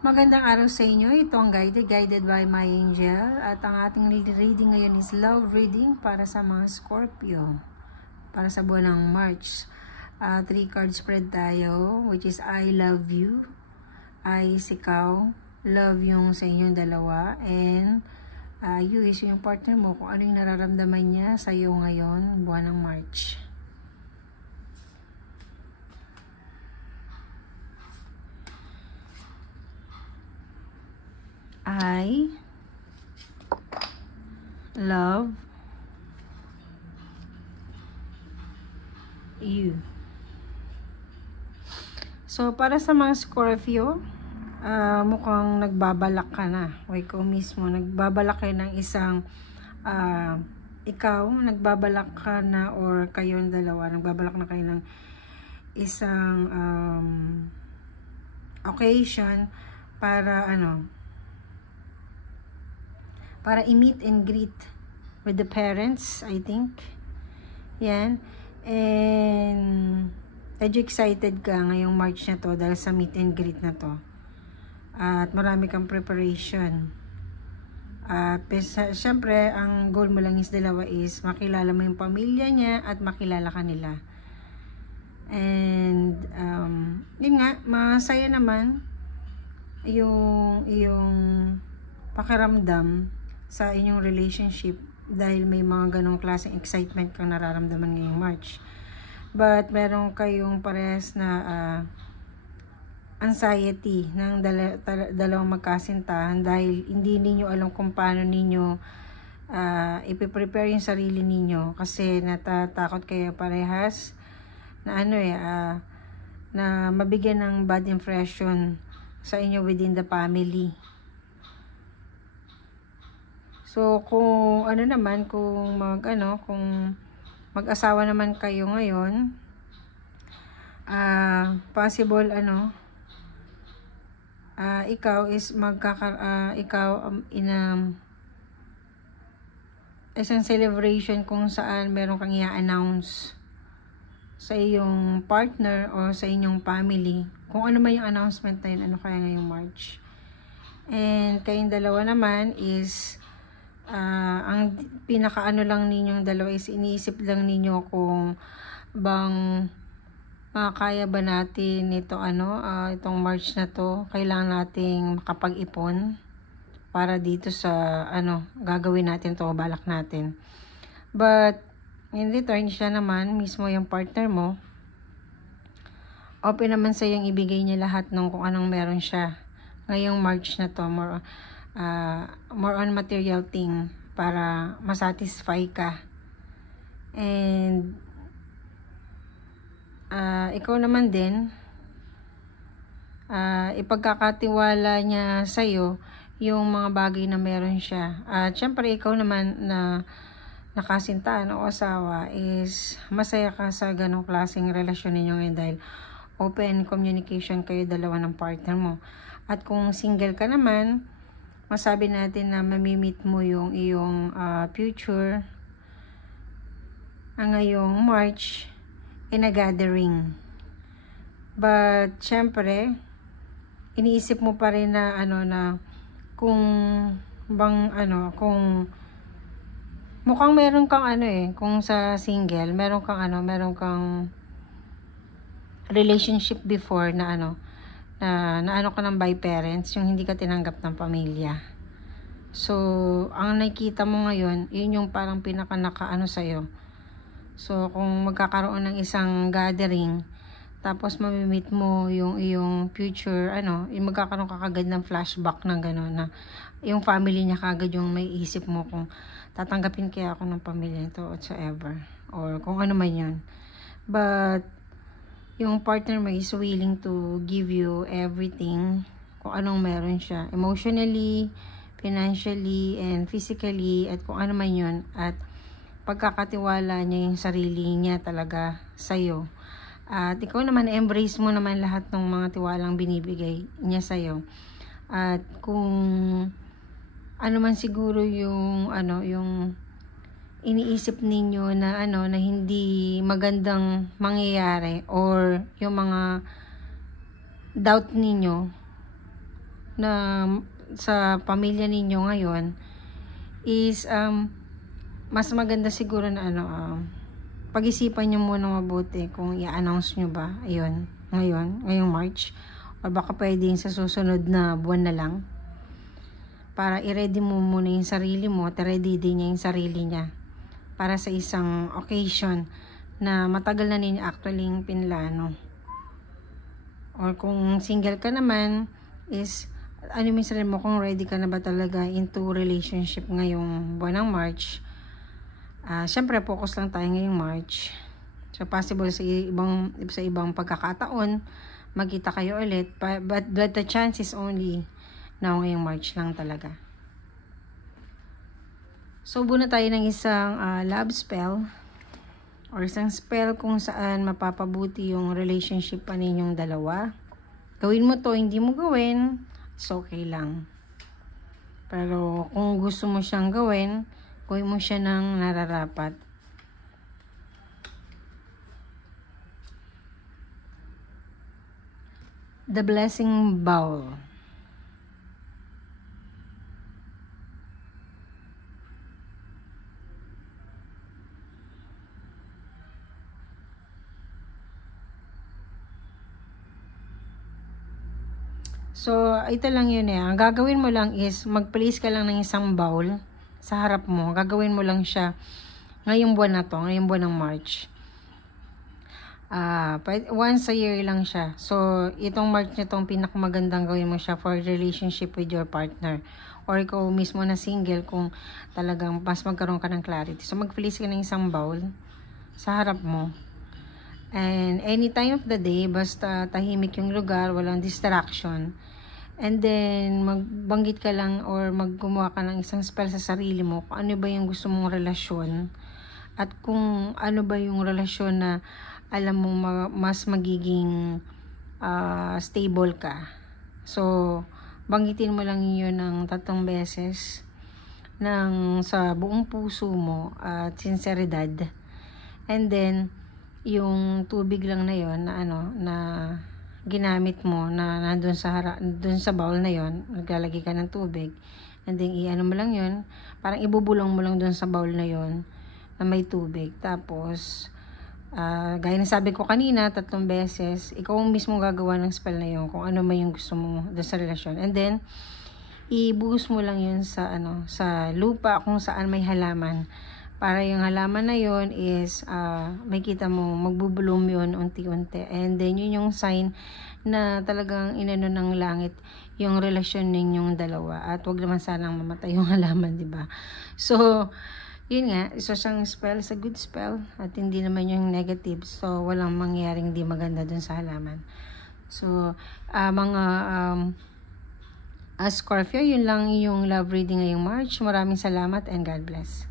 Magandang araw sa inyo. Ito ang guided by my angel. At ang ating reading ngayon is love reading para sa mga Scorpio. Para sa buwan ng March. 3 card spread tayo, which is I love you. I is ikaw. Love yung sa inyong dalawa. And you is yung partner mo. Kung ano yung nararamdaman niya sa iyo ngayon, buwan ng March. I love you. So, para sa mga Scorpio, mukhang nagbabalak ka na. O ikaw mismo, nagbabalak kayo ng isang, ikaw, nagbabalak ka na, or kayong dalawa, nagbabalak na kayo ng isang occasion para para i-meet and greet with the parents, I think. Yan. And medyo excited ka ngayong March na to dahil sa meet and greet na to. At marami kang preparation. At syempre, ang goal mo lang is dalawa is makilala mo yung pamilya niya at makilala ka nila. And yun nga, masaya naman yung pakiramdam sa inyong relationship dahil may mga ganong klaseng excitement kang nararamdaman ngayong March. But meron kayong parehas na anxiety ng dalawang magkasintahan dahil hindi ninyo alam kung paano ninyo ipiprepare yung sarili ninyo kasi natatakot kayo parehas na na mabigyan ng bad impression sa inyo within the family. So, kung kung mag-asawa naman kayo ngayon, possible, ikaw is isang celebration kung saan meron kang i-announce sa iyong partner o sa inyong family. Kung ano man yung announcement na yun, ano kaya ngayong March. And kayong dalawa naman is ang pinakaano lang ninyong dalawa is iniisip lang ninyo kung bang makakaya ba natin ito itong March na to, kailangan nating makapag-ipon para dito sa gagawin natin to, balak natin. But in return, siya naman mismo yung partner mo, open naman sa yung ibigay niya lahat ng kung anong meron siya ngayong March na to, more on material thing para masatisfy ka. And ikaw naman din, ipagkakatiwala niya sa'yo yung mga bagay na meron siya. At syempre ikaw naman na nakasintaan o asawa is masaya ka sa ganong klaseng relasyon ninyo ngayon dahil open communication kayo dalawa ng partner mo. At kung single ka naman, masabi natin na mamimit mo yung iyong future ngayong March in a gathering. But syempre, iniisip mo pa rin na kung mukhang meron kang kung sa single, meron kang relationship before na ka ng by parents, yung hindi ka tinanggap ng pamilya. So, ang nakikita mo ngayon, yun yung parang pinaka sa'yo. So, kung magkakaroon ng isang gathering, tapos mamimit mo yung iyong future, yung magkakaroon ka kagad ng flashback ng gano'n, na yung family niya kagad yung may isip mo kung tatanggapin kaya ako ng pamilya ito whatsoever, or kung ano man yun. But yung partner mo is willing to give you everything, kung anong meron siya, emotionally, financially, and physically, at kung ano man yun, at pagkakatiwala niya yung sarili niya talaga sa'yo. At ikaw naman, embrace mo naman lahat ng mga tiwalang binibigay niya sa'yo. At kung ano man siguro yung yung iniisip ninyo na na hindi magandang mangyayari, or yung mga doubt ninyo na sa pamilya ninyo ngayon is mas maganda siguro na pag-isipan nyo muna mabuti kung i-announce nyo ba ngayong March, o baka pwedeng sa susunod na buwan na lang, para i-ready mo muna yung sarili mo at ready din niya yung sarili niya para sa isang occasion na matagal na ninyo actually pinlano. Or kung single ka naman is mo sarili mo kung ready ka na ba talaga into relationship ngayong buwan ng March. Syempre focus lang tayo ngayong March. So possible sa ibang pagkakataon magkita kayo ulit, but the chance is only now ngayong March lang talaga. So buna tayo ng isang love spell or isang spell kung saan mapapabuti yung relationship pa ninyong dalawa. Gawin mo to, hindi mo gawin, it's okay lang. Pero kung gusto mo siyang gawin mo siya ng nararapat. The Blessing Bowl. So, ito lang yun Ang gagawin mo lang is, mag-place ka lang ng isang bowl sa harap mo. Gagawin mo lang siya ngayong buwan na to, ngayong buwan ng March. Once a year lang siya. So, itong March na itong pinakamagandang gawin mo siya for relationship with your partner. Or ikaw mismo na single kung talagang mas magkaroon ka ng clarity. So, mag-place ka ng isang bowl sa harap mo. And any time of the day, basta tahimik yung lugar, walang distraction. And then, magbanggit ka lang or gumawa ka ng isang spell sa sarili mo kung ano ba yung gusto mong relasyon at kung ano ba yung relasyon na alam mo mas magiging stable ka. So, banggitin mo lang yun ng 3 beses sa buong puso mo at sinseridad. And then, yung tubig lang na yun na ginamit mo na nandun sa bowl na yon, naglalagay ka ng tubig, and then mo lang yun, parang ibubulong mo lang dun sa bowl na yon na may tubig. Tapos gaya na sabi ko kanina 3 beses, ikaw mismo gagawa ng spell na yon kung ano man yung gusto mo dun sa relasyon, and then ibuhos mo lang yun sa lupa kung saan may halaman, para yung halaman na yon is may kita mo magbubulong yun unti-unti, and then yun yung sign na talagang inano ng langit yung relasyon ninyong dalawa, at wag naman sanang mamatay yung halaman, di ba? So yun nga, isa siyang spell, sa good spell at hindi naman yung negative, so walang mangyaring di maganda dun sa halaman. So mga Scorpio, yun lang yung love reading ngayong March. Maraming salamat and God bless.